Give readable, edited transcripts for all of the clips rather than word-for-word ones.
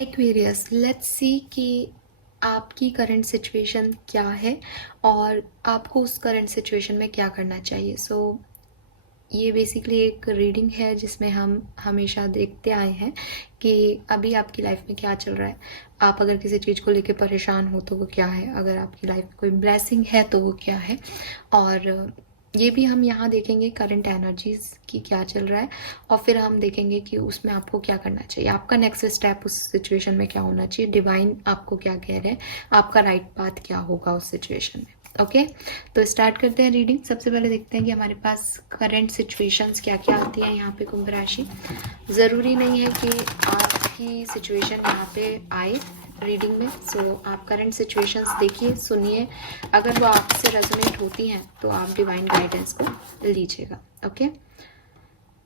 Aquarius, let's see कि आपकी current situation क्या है और आपको उस करंट सिचुएशन में क्या करना चाहिए। ये बेसिकली एक रीडिंग है जिसमें हम हमेशा देखते आए हैं कि अभी आपकी लाइफ में क्या चल रहा है। आप अगर किसी चीज़ को लेकर परेशान हो तो वो क्या है, अगर आपकी लाइफ में कोई ब्लेसिंग है तो वो क्या है। और ये भी हम यहाँ देखेंगे करंट एनर्जीज की क्या चल रहा है, और फिर हम देखेंगे कि उसमें आपको क्या करना चाहिए, आपका नेक्स्ट स्टेप उस सिचुएशन में क्या होना चाहिए, डिवाइन आपको क्या कह रहे हैं, आपका राइट पाथ क्या होगा उस सिचुएशन में। ओके, तो स्टार्ट करते हैं रीडिंग। सबसे पहले देखते हैं कि हमारे पास करंट सिचुएशंस क्या क्या आती हैं यहाँ पे कुंभ राशि। ज़रूरी नहीं है कि आपकी सिचुएशन यहाँ पे आए रीडिंग में। आप करंट सिचुएशंस देखिए, सुनिए, अगर वो आपसे रेजोनेट होती हैं तो आप डिवाइन गाइडेंस को लीजिएगा। Okay,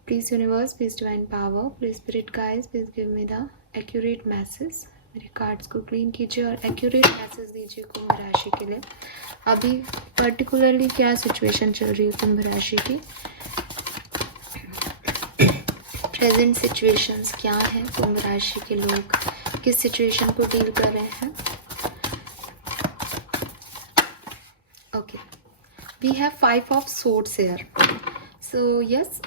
please universe, please divine power, please spirit guides, please give me the accurate message. मेरे कार्ड्स को क्लीन कीजिए और एक्यूरेट मैसेज दीजिए कुंभ राशि के लिए। अभी पर्टिकुलरली क्या सिचुएशन चल रही है कुंभ राशि की, प्रेजेंट सिचुएशंस क्या है, कुंभ राशि के लोग किस सिचुएशन को डील कर रहे हैं। Okay, we have 5 of swords here. So yes,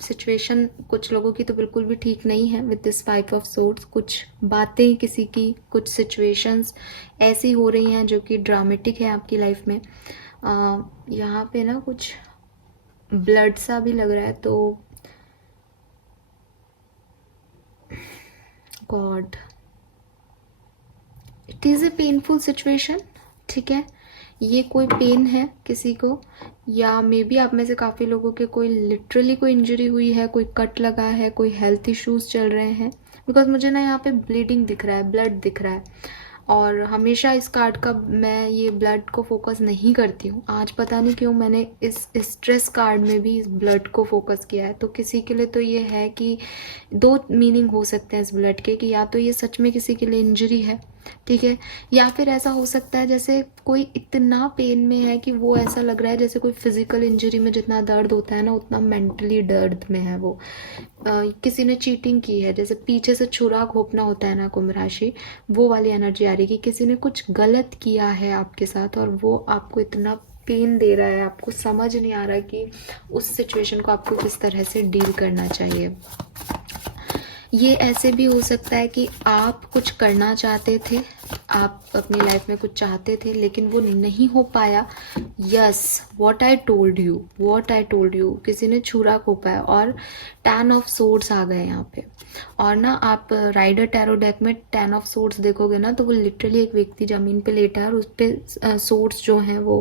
situation कुछ लोगों की तो बिल्कुल भी ठीक नहीं है विद दिस 5 ऑफ सोर्ड्स। कुछ बातें किसी की, कुछ सिचुएशंस ऐसी हो रही हैं जो कि ड्रामेटिक है आपकी लाइफ में। यहाँ पे ना कुछ ब्लड सा भी लग रहा है, तो God, it is a painful situation. ठीक है, ये कोई पेन है किसी को, या मे बी आप में से काफ़ी लोगों के कोई लिटरली कोई इंजरी हुई है, कोई कट लगा है, कोई हेल्थ इश्यूज चल रहे हैं। बिकॉज मुझे ना यहाँ पे ब्लीडिंग दिख रहा है, ब्लड दिख रहा है। और हमेशा इस कार्ड का मैं ये ब्लड को फोकस नहीं करती हूँ, आज पता नहीं क्यों मैंने इस स्ट्रेस कार्ड में भी इस ब्लड को फोकस किया है। तो किसी के लिए तो ये है कि 2 मीनिंग हो सकते हैं इस ब्लड के, कि या तो ये सच में किसी के लिए इंजरी है, ठीक है, या फिर ऐसा हो सकता है जैसे कोई इतना पेन में है कि वो ऐसा लग रहा है जैसे कोई फिजिकल इंजरी में जितना दर्द होता है ना, उतना मेंटली दर्द में है वो। किसी ने चीटिंग की है, जैसे पीछे से छुरा घोंपना होता है ना कुंभ राशि, वो वाली एनर्जी आ रही है कि किसी ने कुछ गलत किया है आपके साथ और वो आपको इतना पेन दे रहा है, आपको समझ नहीं आ रहा कि उस सिचुएशन को आपको किस तरह से डील करना चाहिए। ये ऐसे भी हो सकता है कि आप कुछ करना चाहते थे, आप अपनी लाइफ में कुछ चाहते थे लेकिन वो नहीं हो पाया। Yes, what I told you, किसी ने छुरा घोंपा है और 10 ऑफ सोर्ड्स आ गए यहाँ पे। और ना आप राइडर टैरो डेक में 10 ऑफ सोर्ड्स देखोगे ना, तो वो लिटरली एक व्यक्ति जमीन पे लेटा है और उस पर सोर्ड्स जो हैं वो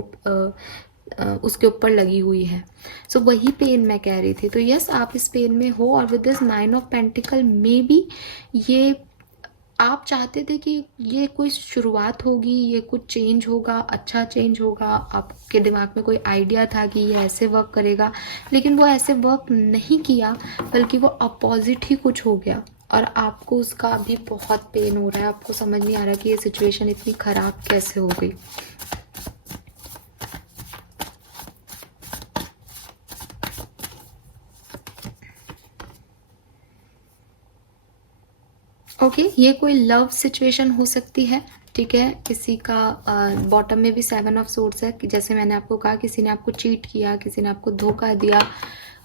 उसके ऊपर लगी हुई है। सो वही पेन मैं कह रही थी। तो यस, आप इस पेन में हो, और with this 9 of pentacle may be ये आप चाहते थे कि ये कोई शुरुआत होगी, ये कुछ चेंज होगा, अच्छा चेंज होगा, आपके दिमाग में कोई आइडिया था कि ये ऐसे वर्क करेगा, लेकिन वो ऐसे वर्क नहीं किया, बल्कि वो अपोजिट ही कुछ हो गया और आपको उसका अभी बहुत पेन हो रहा है। आपको समझ नहीं आ रहा कि ये सिचुएशन इतनी ख़राब कैसे हो गई। ओके, ये कोई लव सिचुएशन हो सकती है, ठीक है। किसी का बॉटम में भी 7 ऑफ सोर्ड्स है, कि जैसे मैंने आपको कहा किसी ने आपको चीट किया, किसी ने आपको धोखा दिया,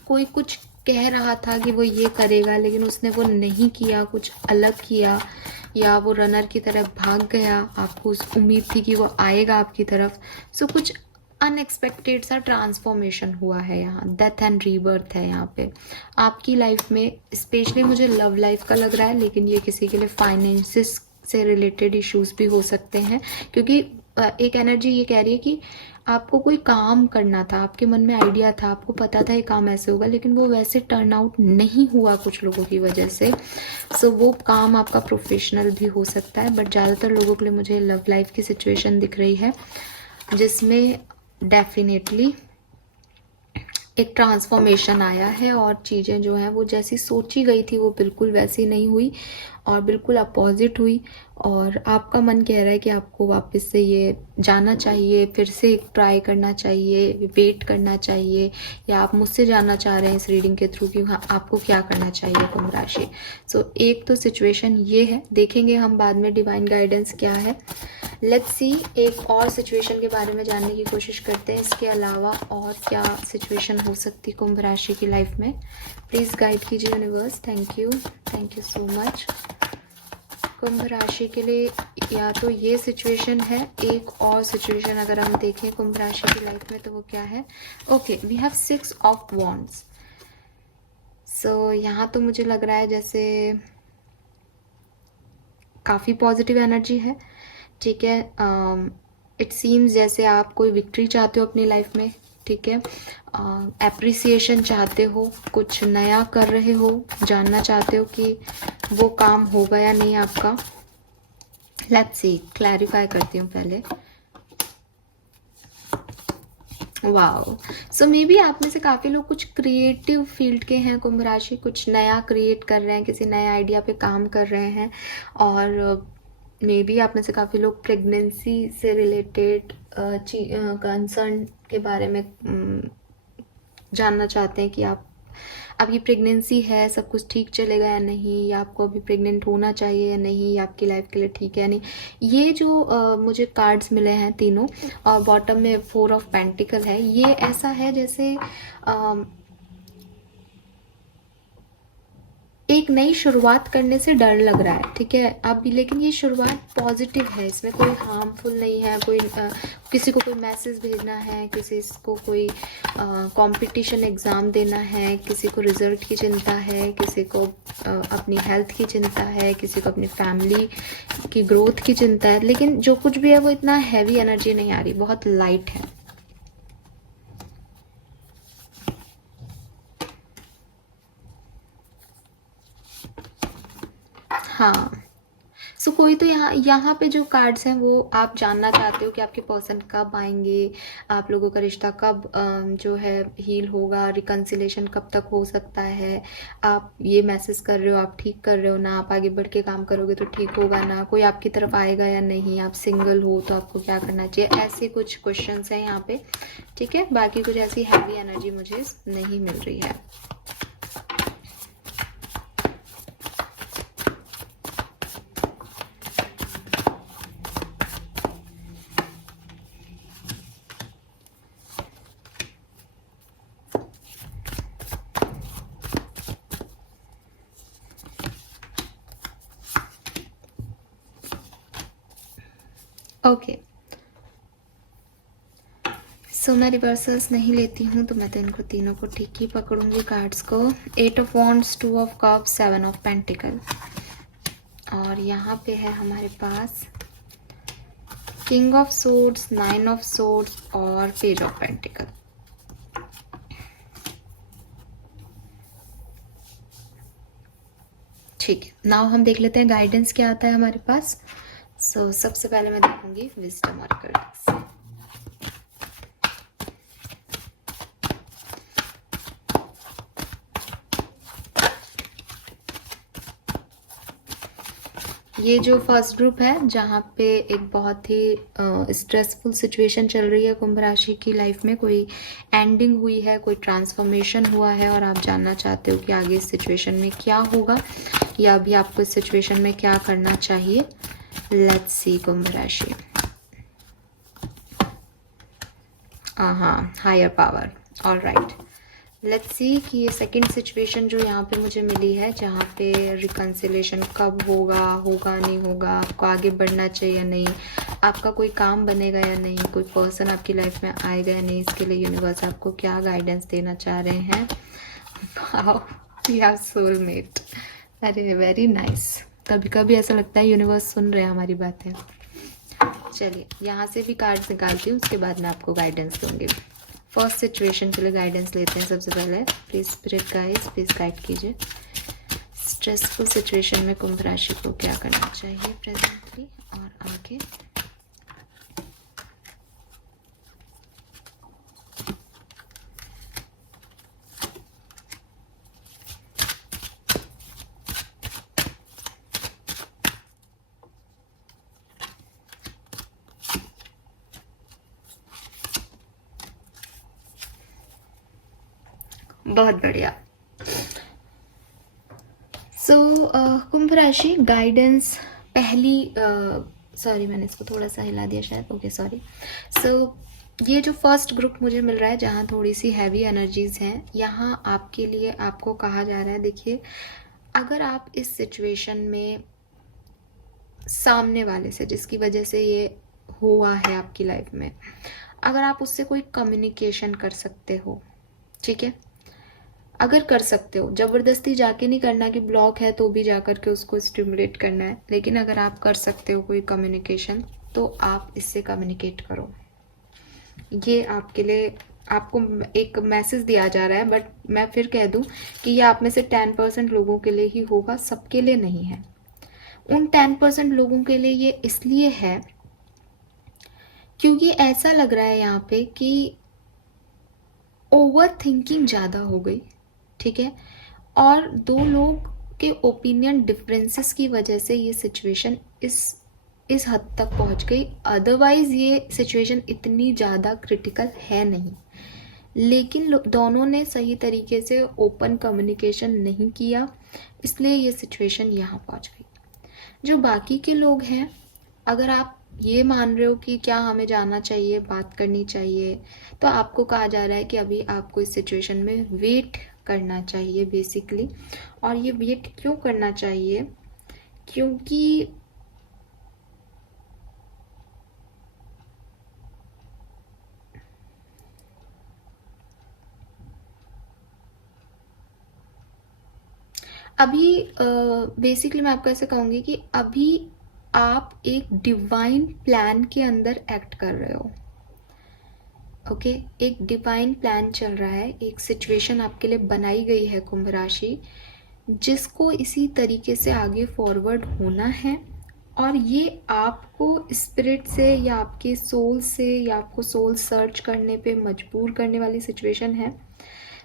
कोई कुछ कह रहा था कि वो ये करेगा लेकिन उसने वो नहीं किया, कुछ अलग किया, या वो रनर की तरफ भाग गया, आपको उस उम्मीद थी कि वो आएगा आपकी तरफ। सो कुछ अनएक्सपेक्टेड सा ट्रांसफॉर्मेशन हुआ है यहाँ, डेथ एंड रीबर्थ है यहाँ पे आपकी लाइफ में। स्पेशली मुझे लव लाइफ का लग रहा है, लेकिन ये किसी के लिए फाइनेंसिस से रिलेटेड इश्यूज भी हो सकते हैं, क्योंकि एक एनर्जी ये कह रही है कि आपको कोई काम करना था, आपके मन में आइडिया था, आपको पता था ये काम ऐसे होगा, लेकिन वो वैसे टर्न आउट नहीं हुआ कुछ लोगों की वजह से। सो वो काम आपका प्रोफेशनल भी हो सकता है, बट ज़्यादातर लोगों के लिए मुझे लव लाइफ की सिचुएशन दिख रही है, जिसमें डेफिनेटली एक ट्रांसफॉर्मेशन आया है और चीज़ें जो हैं वो जैसी सोची गई थी वो बिल्कुल वैसी नहीं हुई, और बिल्कुल अपोजिट हुई, और आपका मन कह रहा है कि आपको वापस से ये जाना चाहिए, फिर से ट्राई करना चाहिए, वेट करना चाहिए, या आप मुझसे जानना चाह रहे हैं इस रीडिंग के थ्रू कि हाँ आपको क्या करना चाहिए कुंभ राशि। सो एक तो सिचुएशन ये है, देखेंगे हम बाद में डिवाइन गाइडेंस क्या है। लेट्स सी, एक और सिचुएशन के बारे में जानने की कोशिश करते हैं, इसके अलावा और क्या सिचुएशन हो सकती है कुंभ राशि की लाइफ में। प्लीज़ गाइड कीजिए universe. Thank you so much. Kumbh राशि के लिए या तो ये सिचुएशन है, एक और सिचुएशन अगर हम देखें कुंभ राशि की लाइफ में तो वो क्या है। Okay, we have 6 of wands. So यहाँ तो मुझे लग रहा है जैसे काफ़ी पॉजिटिव एनर्जी है, ठीक है। इट सीम्स जैसे आप कोई विक्ट्री चाहते हो अपनी लाइफ में, ठीक है। एप्रिसिएशन चाहते हो, कुछ नया कर रहे हो, जानना चाहते हो कि वो काम होगा या नहीं आपका। लेट्स सी, क्लैरिफाई करती हूँ पहले। वाओ, सो मे बी आप में से काफ़ी लोग कुछ क्रिएटिव फील्ड के हैं कुंभ राशि, कुछ नया क्रिएट कर रहे हैं, किसी नए आइडिया पे काम कर रहे हैं, और मे बी आप में से काफ़ी लोग प्रेगनेंसी से रिलेटेड कंसर्न के बारे में जानना चाहते हैं कि आप आपकी प्रेगनेंसी है, सब कुछ ठीक चलेगा या नहीं, या आपको अभी प्रेग्नेंट होना चाहिए या नहीं, या आपकी लाइफ के लिए ठीक है या नहीं। ये जो मुझे कार्ड्स मिले हैं तीनों, और बॉटम में 4 ऑफ पेंटिकल है, ये ऐसा है जैसे एक नई शुरुआत करने से डर लग रहा है, ठीक है अब, लेकिन ये शुरुआत पॉजिटिव है, इसमें कोई हार्मफुल नहीं है। कोई किसी को कोई मैसेज भेजना है, किसी को कोई कंपटीशन एग्ज़ाम देना है, किसी को रिजल्ट की चिंता है, किसी को अपनी हेल्थ की चिंता है, किसी को अपनी फैमिली की ग्रोथ की चिंता है, लेकिन जो कुछ भी है वो इतना हैवी एनर्जी नहीं आ रही, बहुत लाइट है। हाँ, सो कोई तो यहाँ पे जो कार्ड्स हैं वो आप जानना चाहते हो कि आपके पर्सन कब आएंगे, आप लोगों का रिश्ता कब जो है हील होगा, रिकन्सिलेशन कब तक हो सकता है। आप ये मैसेज कर रहे हो, आप ठीक कर रहे हो ना, आप आगे बढ़ के काम करोगे तो ठीक होगा ना, कोई आपकी तरफ आएगा या नहीं, आप सिंगल हो तो आपको क्या करना चाहिए, ऐसे कुछ क्वेश्चंस हैं यहाँ पे, ठीक है। बाकी कुछ ऐसी हैवी एनर्जी मुझे नहीं मिल रही है। ओके, सो मैं रिवर्सल्स नहीं लेती हूँ, तो मैं तो इनको तीनों को ठीक ही पकड़ूंगी कार्ड्स को। 8 of wands, 2 of cups, 7 of pentacle, और यहाँ पे है हमारे पास king of swords, 9 of swords और पेज ऑफ पेंटिकल। ठीक है, नाउ हम देख लेते हैं गाइडेंस क्या आता है हमारे पास। सो सबसे पहले मैं देखूंगी विजडम और कार्ड्स। ये जो फर्स्ट ग्रुप है जहाँ पे एक बहुत ही स्ट्रेसफुल सिचुएशन चल रही है कुंभ राशि की लाइफ में, कोई एंडिंग हुई है, कोई ट्रांसफॉर्मेशन हुआ है, और आप जानना चाहते हो कि आगे इस सिचुएशन में क्या होगा, या अभी आपको इस सिचुएशन में क्या करना चाहिए। लेट्स सी कुंभ राशि। हाँ, higher power, alright. Let's see कि ये सेकंड सिचुएशन जो यहाँ पे मुझे मिली है, जहाँ पे रिकन्सिलेशन कब होगा, होगा नहीं होगा, आपको आगे बढ़ना चाहिए या नहीं, आपका कोई काम बनेगा या नहीं, कोई पर्सन आपकी लाइफ में आएगा या नहीं, इसके लिए यूनिवर्स आपको क्या गाइडेंस देना चाह रहे हैं। वाओ, सोलमेट, अरे वेरी नाइस। कभी कभी ऐसा लगता है यूनिवर्स सुन रहे हैं हमारी बातें। चलिए यहाँ से भी कार्ड्स निकालती हूँ, उसके बाद मैं आपको गाइडेंस दूंगी। फर्स्ट सिचुएशन के लिए गाइडेंस लेते हैं सबसे पहले। Please spirit guides, please guide कीजिए। स्ट्रेसफुल सिचुएशन में कुंभ राशि को क्या करना चाहिए प्रेजेंटली और आगे। बहुत बढ़िया। सो कुंभ राशि गाइडेंस पहली, सॉरी मैंने इसको थोड़ा सा हिला दिया शायद, ओके सॉरी। सो ये जो फर्स्ट ग्रुप मुझे मिल रहा है जहाँ थोड़ी सी हैवी एनर्जीज हैं, यहाँ आपके लिए आपको कहा जा रहा है, देखिए अगर आप इस सिचुएशन में सामने वाले से जिसकी वजह से ये हुआ है आपकी लाइफ में, अगर आप उससे कोई कम्युनिकेशन कर सकते हो, ठीक है, अगर कर सकते हो, जबरदस्ती जाके नहीं करना कि ब्लॉक है तो भी जा करके उसको स्टिमुलेट करना है, लेकिन अगर आप कर सकते हो कोई कम्युनिकेशन तो आप इससे कम्युनिकेट करो। ये आपके लिए आपको एक मैसेज दिया जा रहा है, बट मैं फिर कह दूं कि ये आप में से 10% लोगों के लिए ही होगा, सबके लिए नहीं है। उन 10% लोगों के लिए ये इसलिए है क्योंकि ऐसा लग रहा है यहाँ पे कि ओवर थिंकिंग ज़्यादा हो गई, ठीक है, और दो लोग के ओपिनियन डिफरेंसेस की वजह से ये सिचुएशन इस हद तक पहुंच गई। अदरवाइज ये सिचुएशन इतनी ज़्यादा क्रिटिकल है नहीं, लेकिन दोनों ने सही तरीके से ओपन कम्युनिकेशन नहीं किया, इसलिए ये सिचुएशन यहाँ पहुंच गई। जो बाकी के लोग हैं, अगर आप ये मान रहे हो कि क्या हमें जाना चाहिए, बात करनी चाहिए, तो आपको कहा जा रहा है कि अभी आपको इस सिचुएशन में वेट करना चाहिए बेसिकली। और ये वेट क्यों करना चाहिए, क्योंकि अभी बेसिकली मैं आपको ऐसे कहूँगी कि अभी आप एक डिवाइन प्लान के अंदर एक्ट कर रहे हो, ओके एक डिवाइन प्लान चल रहा है, एक सिचुएशन आपके लिए बनाई गई है कुंभ राशि, जिसको इसी तरीके से आगे फॉरवर्ड होना है। और ये आपको स्पिरिट से या आपके सोल से या आपको सोल सर्च करने पे मजबूर करने वाली सिचुएशन है।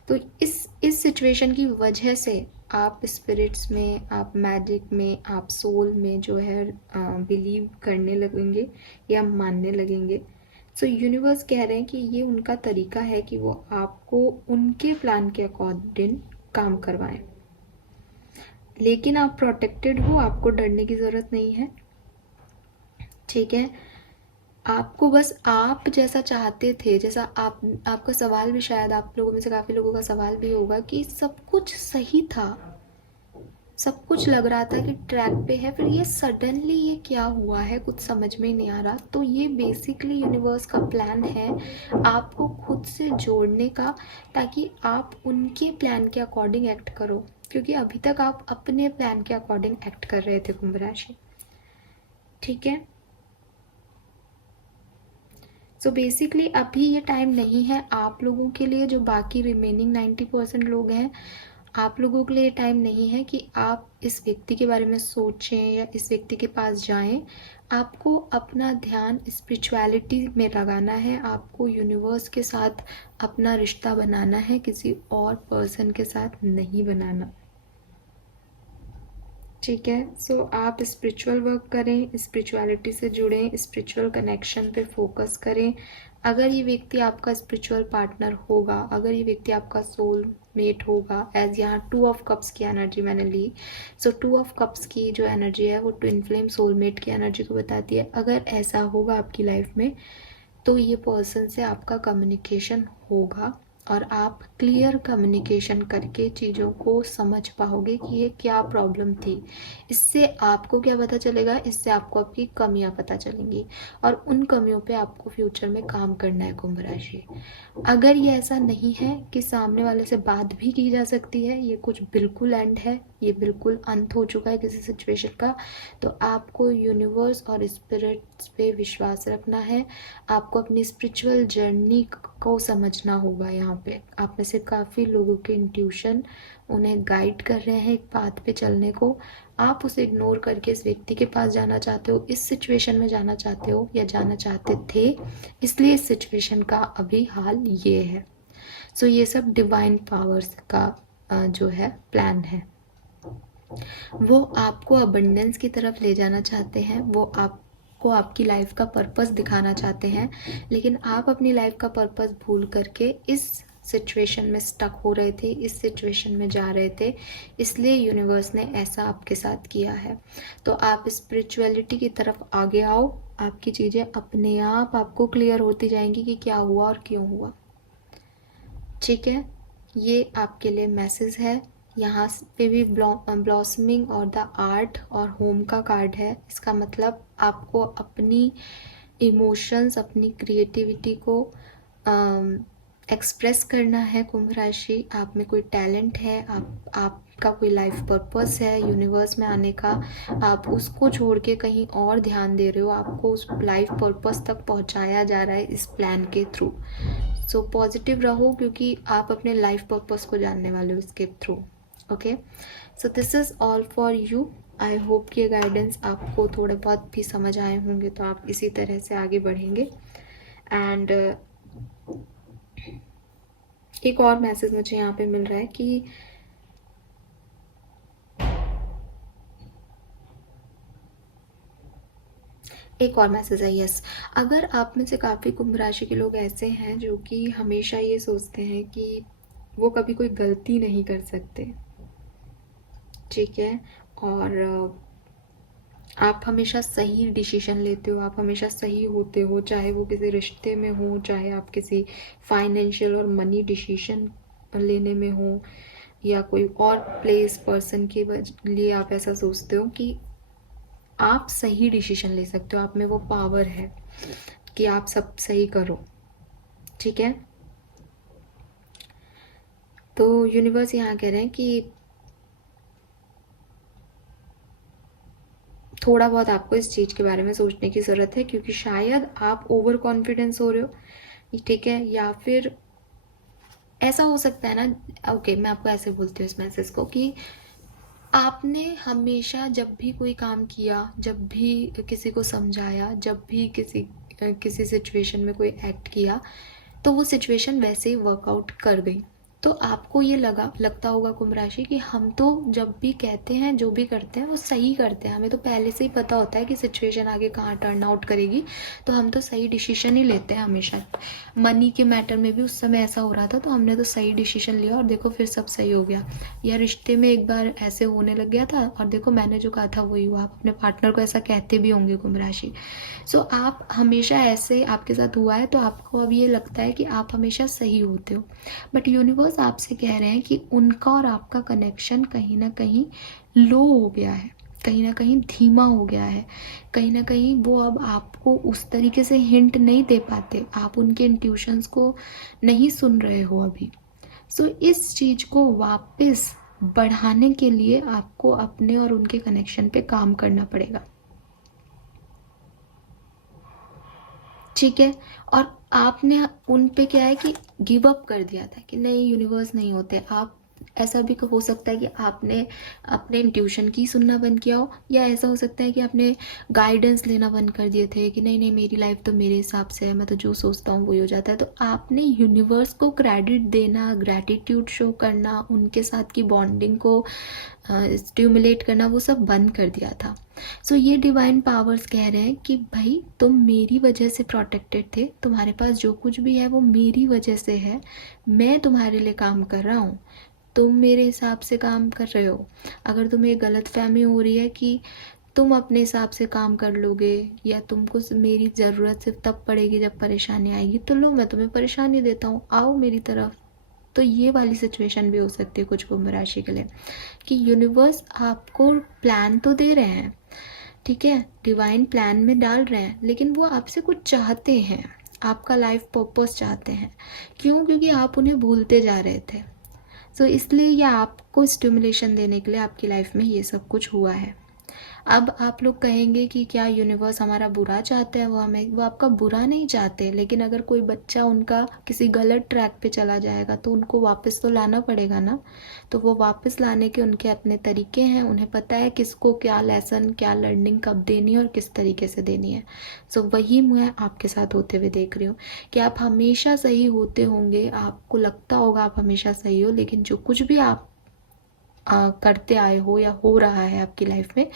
तो इस सिचुएशन की वजह से आप स्पिरिट्स में, आप मैजिक में, आप सोल में जो है बिलीव करने लगेंगे या मानने लगेंगे। सो यूनिवर्स कह रहे हैं कि ये उनका तरीका है कि वो आपको उनके प्लान के अकॉर्डिंग काम करवाएं, लेकिन आप प्रोटेक्टेड हो, आपको डरने की ज़रूरत नहीं है, ठीक है। आपको बस आप जैसा चाहते थे, जैसा आपका सवाल भी शायद आप लोगों में से काफ़ी लोगों का सवाल भी होगा कि सब कुछ सही था, सब कुछ लग रहा था कि ट्रैक पे है, फिर ये सडनली ये क्या हुआ है, कुछ समझ में नहीं आ रहा। तो ये बेसिकली यूनिवर्स का प्लान है आपको खुद से जोड़ने का, ताकि आप उनके प्लान के अकॉर्डिंग एक्ट करो, क्योंकि अभी तक आप अपने प्लान के अकॉर्डिंग एक्ट कर रहे थे कुंभ राशि, ठीक है। सो बेसिकली अभी ये टाइम नहीं है आप लोगों के लिए, जो बाकी रिमेनिंग 90% लोग हैं, आप लोगों के लिए ये टाइम नहीं है कि आप इस व्यक्ति के बारे में सोचें या इस व्यक्ति के पास जाएं। आपको अपना ध्यान स्पिरिचुअलिटी में लगाना है, आपको यूनिवर्स के साथ अपना रिश्ता बनाना है, किसी और पर्सन के साथ नहीं बनाना, ठीक है। सो आप स्पिरिचुअल वर्क करें, स्पिरिचुअलिटी से जुड़ें, स्पिरिचुअल कनेक्शन पे फोकस करें। अगर ये व्यक्ति आपका स्पिरिचुअल पार्टनर होगा, अगर ये व्यक्ति आपका सोल मेट होगा, एज यहाँ 2 ऑफ कप्स की एनर्जी मैंने ली, सो 2 ऑफ कप्स की जो एनर्जी है वो ट्विन फ्लेम सोलमेट की एनर्जी को बताती है। अगर ऐसा होगा आपकी लाइफ में, तो ये पर्सन से आपका कम्युनिकेशन होगा और आप क्लियर कम्युनिकेशन करके चीज़ों को समझ पाओगे कि ये क्या प्रॉब्लम थी। इससे आपको क्या पता चलेगा, इससे आपको आपकी कमियां पता चलेंगी और उन कमियों पे आपको फ्यूचर में काम करना है कुंभ राशि। अगर ये ऐसा नहीं है कि सामने वाले से बात भी की जा सकती है, ये कुछ बिल्कुल एंड है, ये बिल्कुल अंत हो चुका है किसी सिचुएशन का, तो आपको यूनिवर्स और स्पिरिट्स पे विश्वास रखना है। आपको अपनी स्पिरिचुअल जर्नी को समझना होगा। यहाँ पे आप में से काफ़ी लोगों के इंट्यूशन उन्हें गाइड कर रहे हैं एक पाथ पे चलने को। आप उसे इग्नोर करके इस व्यक्ति के पास जाना चाहते हो, इस सिचुएशन में जाना चाहते हो या जाना चाहते थे, इसलिए इस सिचुएशन का अभी हाल ये है। सो ये सब डिवाइन पावर्स का जो है प्लान है। वो आपको अबंडेंस की तरफ ले जाना चाहते हैं, वो आपको आपकी लाइफ का पर्पस दिखाना चाहते हैं, लेकिन आप अपनी लाइफ का पर्पस भूल करके इस सिचुएशन में स्टक हो रहे थे, इस सिचुएशन में जा रहे थे, इसलिए यूनिवर्स ने ऐसा आपके साथ किया है। तो आप स्पिरिचुअलिटी की तरफ आगे आओ, आपकी चीज़ें अपने आप आपको क्लियर होती जाएंगी कि क्या हुआ और क्यों हुआ। ठीक है, ये आपके लिए मैसेज है। यहाँ पे भी ब्लॉसमिंग और द आर्ट और होम का कार्ड है। इसका मतलब आपको अपनी इमोशंस, अपनी क्रिएटिविटी को एक्सप्रेस करना है। कुंभ राशि, आप में कोई टैलेंट है, आपका कोई लाइफ पर्पस है यूनिवर्स में आने का, आप उसको छोड़ के कहीं और ध्यान दे रहे हो, आपको उस लाइफ पर्पस तक पहुंचाया जा रहा है इस प्लान के थ्रू। सो पॉजिटिव रहो, क्योंकि आप अपने लाइफ पर्पस को जानने वाले हो इसके through. Okay, so this is all for you. I hope कि ये गाइडेंस आपको थोड़े बहुत भी समझ आए होंगे, तो आप इसी तरह से आगे बढ़ेंगे। एंड एक और मैसेज मुझे यहाँ पे मिल रहा है कि एक और मैसेज है, यस, अगर आप में से काफ़ी कुंभ राशि के लोग ऐसे हैं जो कि हमेशा ये सोचते हैं कि वो कभी कोई गलती नहीं कर सकते, ठीक है, और आप हमेशा सही डिसीजन लेते हो, आप हमेशा सही होते हो, चाहे वो किसी रिश्ते में हो, चाहे आप किसी फाइनेंशियल और मनी डिसीजन लेने में हो, या कोई और प्लेस पर्सन के लिए आप ऐसा सोचते हो कि आप सही डिसीजन ले सकते हो, आप में वो पावर है कि आप सब सही करो। ठीक है, तो यूनिवर्स यहाँ कह रहे हैं कि थोड़ा बहुत आपको इस चीज़ के बारे में सोचने की ज़रूरत है, क्योंकि शायद आप ओवर कॉन्फिडेंस हो रहे हो, ठीक है, या फिर ऐसा हो सकता है ना। ओके, मैं आपको ऐसे बोलती हूँ इस मैसेज को कि आपने हमेशा जब भी कोई काम किया, जब भी किसी को समझाया, जब भी किसी सिचुएशन में कोई एक्ट किया, तो वो सिचुएशन वैसे ही वर्कआउट कर गई। तो आपको ये लगता होगा कुंभ राशि कि हम तो जब भी कहते हैं, जो भी करते हैं वो सही करते हैं, हमें तो पहले से ही पता होता है कि सिचुएशन आगे कहाँ टर्न आउट करेगी, तो हम तो सही डिसीजन ही लेते हैं हमेशा। मनी के मैटर में भी उस समय ऐसा हो रहा था, तो हमने तो सही डिसीजन लिया और देखो फिर सब सही हो गया। या रिश्ते में एक बार ऐसे होने लग गया था और देखो मैंने जो कहा था वही हुआ। आप अपने पार्टनर को ऐसा कहते भी होंगे कुंभ राशि। सो आप हमेशा ऐसे आपके साथ हुआ है, तो आपको अब ये लगता है कि आप हमेशा सही होते हो, बट यूनिवर्स आपसे कह रहे हैं कि उनका और आपका कनेक्शन कहीं ना कहीं लो हो गया है, कहीं ना कहीं धीमा हो गया है, कहीं ना कहीं वो अब आपको उस तरीके से हिंट नहीं दे पाते, आप उनके इंट्यूशंस को नहीं सुन रहे हो अभी। सो इस चीज़ को वापस बढ़ाने के लिए आपको अपने और उनके कनेक्शन पे काम करना पड़ेगा, ठीक है। और आपने उन पे क्या है कि गिव अप कर दिया था कि नहीं, यूनिवर्स नहीं होते। आप ऐसा भी हो सकता है कि आपने अपने इंट्यूशन की सुनना बंद किया हो, या ऐसा हो सकता है कि आपने गाइडेंस लेना बंद कर दिए थे कि नहीं नहीं मेरी लाइफ तो मेरे हिसाब से है, मैं तो जो सोचता हूँ वही हो जाता है। तो आपने यूनिवर्स को क्रेडिट देना, ग्रैटिट्यूड शो करना, उनके साथ की बॉन्डिंग को स्टिमुलेट करना, वो सब बंद कर दिया था। सो ये डिवाइन पावर्स कह रहे हैं कि भाई तुम मेरी वजह से प्रोटेक्टेड थे, तुम्हारे पास जो कुछ भी है वो मेरी वजह से है, मैं तुम्हारे लिए काम कर रहा हूँ, तुम मेरे हिसाब से काम कर रहे हो। अगर तुम्हें गलत फहमी हो रही है कि तुम अपने हिसाब से काम कर लोगे या तुमको मेरी ज़रूरत सिर्फ तब पड़ेगी जब परेशानी आएगी, तो लो मैं तुम्हें परेशानी देता हूँ, आओ मेरी तरफ। तो ये वाली सिचुएशन भी हो सकती है कुछ कुंभ राशि के लिए कि यूनिवर्स आपको प्लान तो दे रहे हैं, ठीक है, डिवाइन प्लान में डाल रहे हैं, लेकिन वो आपसे कुछ चाहते हैं, आपका लाइफ पर्पस चाहते हैं। क्यों? क्योंकि आप उन्हें भूलते जा रहे थे। सो इसलिए ये आपको स्टिमुलेशन देने के लिए आपकी लाइफ में ये सब कुछ हुआ है। अब आप लोग कहेंगे कि क्या यूनिवर्स हमारा बुरा चाहते हैं? वो आपका बुरा नहीं चाहते, लेकिन अगर कोई बच्चा उनका किसी गलत ट्रैक पे चला जाएगा तो उनको वापस तो लाना पड़ेगा ना। तो वो वापस लाने के उनके अपने तरीके हैं, उन्हें पता है किसको क्या लेसन, क्या लर्निंग कब देनी है और किस तरीके से देनी है। सो वही मैं आपके साथ होते हुए देख रही हूँ कि आप हमेशा सही होते होंगे, आपको लगता होगा आप हमेशा सही हो, लेकिन जो कुछ भी आप करते आए हो या हो रहा है आपकी लाइफ में,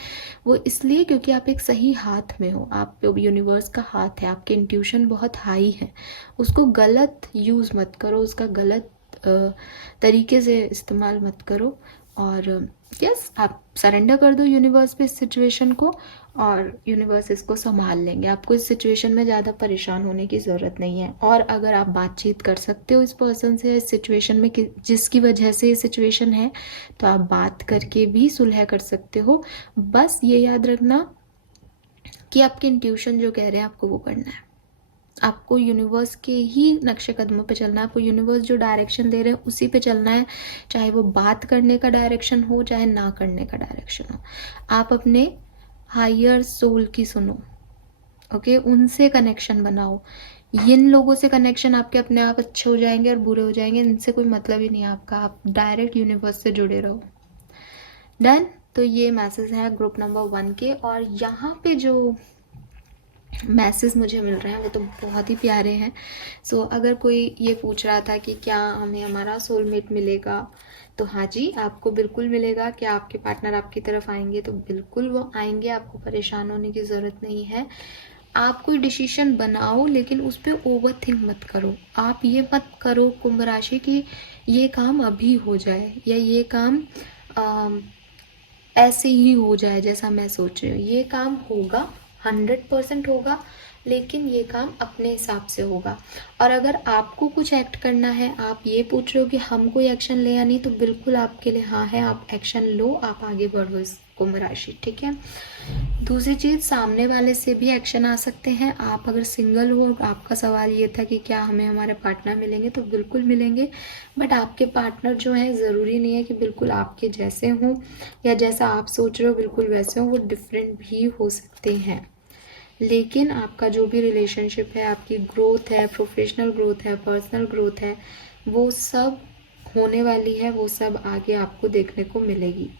वो इसलिए क्योंकि आप एक सही हाथ में हो, आप यूनिवर्स का हाथ है, आपके इंट्यूशन बहुत हाई है। उसको गलत यूज़ मत करो, उसका गलत तरीके से इस्तेमाल मत करो। और यस, आप सरेंडर कर दो यूनिवर्स पे इस सिचुएशन को, और यूनिवर्स इसको संभाल लेंगे। आपको इस सिचुएशन में ज़्यादा परेशान होने की ज़रूरत नहीं है। और अगर आप बातचीत कर सकते हो इस पर्सन से इस सिचुएशन में जिसकी वजह से ये सिचुएशन है, तो आप बात करके भी सुलह कर सकते हो। बस ये याद रखना कि आपके इंट्यूशन जो कह रहे हैं आपको वो करना है। आपको यूनिवर्स के ही नक्शे कदमों पे चलना है। आपको यूनिवर्स जो डायरेक्शन दे रहे हैं उसी पे चलना है, चाहे वो बात करने का डायरेक्शन हो चाहे ना करने का डायरेक्शन हो। आप अपने हायर सोल की सुनो, ओके, उनसे कनेक्शन बनाओ। इन लोगों से कनेक्शन आपके अपने आप अच्छे हो जाएंगे और बुरे हो जाएंगे, इनसे कोई मतलब ही नहीं है आपका। आप डायरेक्ट यूनिवर्स से जुड़े रहो। डन। तो ये मैसेज है ग्रुप नंबर 1 के। और यहाँ पे जो मैसेज मुझे मिल रहे हैं वो तो बहुत ही प्यारे हैं। सो अगर कोई ये पूछ रहा था कि क्या हमें हमारा सोलमेट मिलेगा, तो हाँ जी, आपको बिल्कुल मिलेगा। क्या आपके पार्टनर आपकी तरफ आएंगे? तो बिल्कुल वो आएंगे, आपको परेशान होने की ज़रूरत नहीं है। आप कोई डिसीजन बनाओ लेकिन उस पर ओवर थिंक मत करो। आप ये मत करो कुंभ राशि कि ये काम अभी हो जाए या ये काम ऐसे ही हो जाए जैसा मैं सोच रही हूँ। ये काम होगा, 100% होगा, लेकिन ये काम अपने हिसाब से होगा। और अगर आपको कुछ एक्ट करना है, आप ये पूछ रहे हो कि हम कोई एक्शन ले या नहीं, तो बिल्कुल आपके लिए हाँ है, आप एक्शन लो, आप आगे बढ़ो इस कुंभ राशि, ठीक है। दूसरी चीज़, सामने वाले से भी एक्शन आ सकते हैं। आप अगर सिंगल हो, आपका सवाल ये था कि क्या हमें हमारे पार्टनर मिलेंगे, तो बिल्कुल मिलेंगे। बट आपके पार्टनर जो हैं, ज़रूरी नहीं है कि बिल्कुल आपके जैसे हों या जैसा आप सोच रहे हो बिल्कुल वैसे हों, वो डिफरेंट भी हो सकते हैं। लेकिन आपका जो भी रिलेशनशिप है, आपकी ग्रोथ है, प्रोफेशनल ग्रोथ है, पर्सनल ग्रोथ है, वो सब होने वाली है, वो सब आगे आपको देखने को मिलेगी,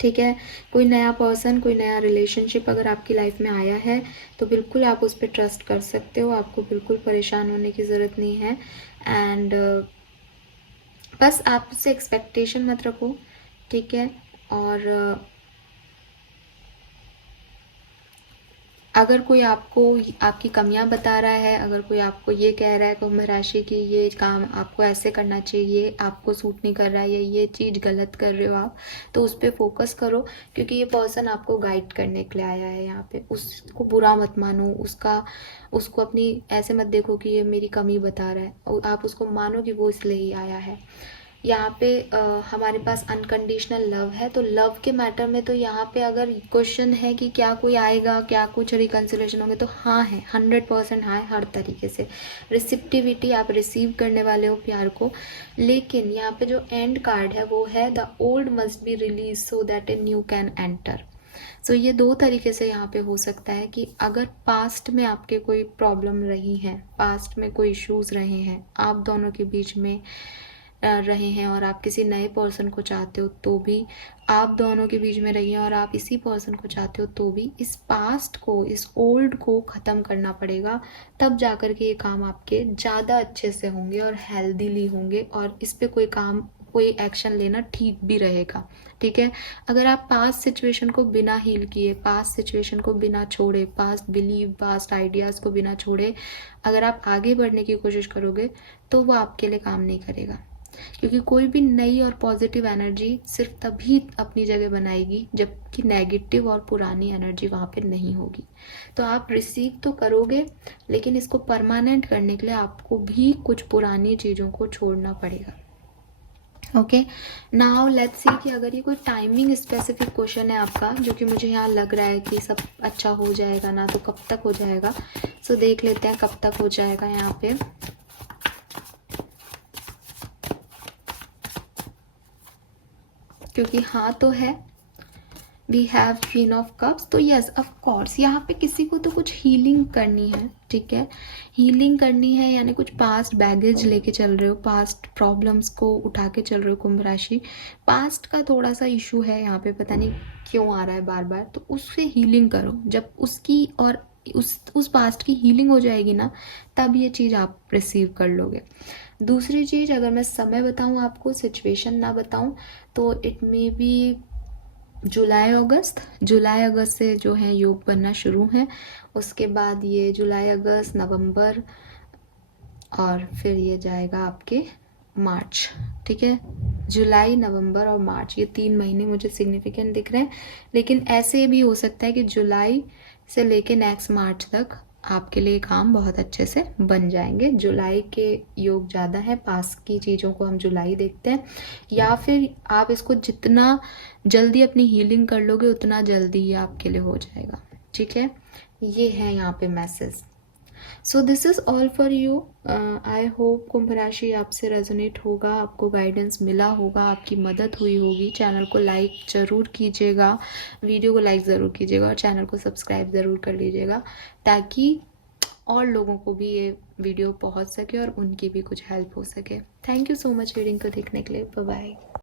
ठीक है। कोई नया पर्सन, कोई नया रिलेशनशिप अगर आपकी लाइफ में आया है, तो बिल्कुल आप उस पर ट्रस्ट कर सकते हो। आपको बिल्कुल परेशान होने की ज़रूरत नहीं है। एंड बस आप उससे एक्सपेक्टेशन मत रखो, ठीक है। और अगर कोई आपको आपकी कमियां बता रहा है, अगर कोई आपको ये कह रहा है कुंभ राशि की ये काम आपको ऐसे करना चाहिए, आपको सूट नहीं कर रहा है, या ये चीज़ गलत कर रहे हो आप, तो उस पर फोकस करो। क्योंकि ये पर्सन आपको गाइड करने के लिए आया है यहाँ पे। उसको बुरा मत मानो, उसको अपनी ऐसे मत देखो कि ये मेरी कमी बता रहा है, और आप उसको मानो कि वो इसलिए ही आया है। यहाँ पे हमारे पास अनकंडीशनल लव है। तो लव के मैटर में तो यहाँ पे अगर क्वेश्चन है कि क्या कोई आएगा, क्या कुछ रिकन्सिलेशन होंगे, तो हाँ है, 100% हाँ है हर तरीके से। रिसिप्टिविटी, आप रिसीव करने वाले हो प्यार को। लेकिन यहाँ पे जो एंड कार्ड है वो है the old must be release so that a new can enter. So ये 2 तरीके से यहाँ पे हो सकता है कि अगर पास्ट में आपके कोई प्रॉब्लम रही है, पास्ट में कोई इश्यूज रहे हैं, आप दोनों के बीच में रहे हैं, और आप किसी नए पर्सन को चाहते हो तो भी, आप दोनों के बीच में रही हैं और आप इसी पर्सन को चाहते हो तो भी, इस पास्ट को, इस ओल्ड को ख़त्म करना पड़ेगा। तब जाकर के ये काम आपके ज़्यादा अच्छे से होंगे और हेल्दीली होंगे, और इस पे कोई एक्शन लेना ठीक भी रहेगा, ठीक है। अगर आप पास्ट सिचुएशन को बिना हील किए, पास्ट सिचुएशन को बिना छोड़े, पास्ट बिलीव, पास्ट आइडियाज़ को बिना छोड़े अगर आप आगे बढ़ने की कोशिश करोगे, तो वो आपके लिए काम नहीं करेगा। क्योंकि कोई भी नई और पॉजिटिव एनर्जी सिर्फ तभी अपनी जगह बनाएगी जबकि नेगेटिव और पुरानी एनर्जी वहाँ पे नहीं होगी। तो आप रिसीव तो करोगे, लेकिन इसको परमानेंट करने के लिए आपको भी कुछ पुरानी चीज़ों को छोड़ना पड़ेगा। ओके, नाउ लेट्स सी कि अगर ये कोई टाइमिंग स्पेसिफिक क्वेश्चन है आपका, जो कि मुझे यहाँ लग रहा है कि सब अच्छा हो जाएगा ना, तो कब तक हो जाएगा। सो देख लेते हैं कब तक हो जाएगा यहाँ पे। क्योंकि हाँ तो है, we have queen of cups, तो यस ऑफ कोर्स यहाँ पे किसी को तो कुछ हीलिंग करनी है, ठीक है। हीलिंग करनी है, यानी कुछ पास्ट बैगेज लेके चल रहे हो, पास्ट प्रॉब्लम्स को उठा के चल रहे हो कुंभ राशि। पास्ट का थोड़ा सा इशू है यहाँ पे, पता नहीं क्यों आ रहा है बार बार, तो उससे हीलिंग करो। जब उसकी और उस पास्ट की हीलिंग हो जाएगी ना, तब ये चीज़ आप रिसीव कर लोगे। दूसरी चीज़, अगर मैं समय बताऊँ आपको, सिचुएशन ना बताऊँ, तो इट मे बी जुलाई अगस्त से जो है योग बनना शुरू है। उसके बाद ये जुलाई अगस्त नवंबर, और फिर ये जाएगा आपके मार्च, ठीक है। जुलाई, नवंबर और मार्च, ये 3 महीने मुझे सिग्निफिकेंट दिख रहे हैं, लेकिन ऐसे भी हो सकता है कि जुलाई से लेके नेक्स्ट मार्च तक आपके लिए काम बहुत अच्छे से बन जाएंगे। जुलाई के योग ज़्यादा है, पास की चीज़ों को हम जुलाई देखते हैं, या फिर आप इसको जितना जल्दी अपनी हीलिंग कर लोगे उतना जल्दी ही आपके लिए हो जाएगा, ठीक है। ये है यहाँ पे message. So this is all for you. I hope Kumbh राशि आपसे रेजोनेट होगा, आपको गाइडेंस मिला होगा, आपकी मदद हुई होगी। चैनल को लाइक ज़रूर कीजिएगा, वीडियो को लाइक ज़रूर कीजिएगा और चैनल को सब्सक्राइब ज़रूर कर लीजिएगा, ताकि और लोगों को भी ये वीडियो पहुंच सके और उनकी भी कुछ हेल्प हो सके। Thank you so much reading को देखने के लिए। Bye bye.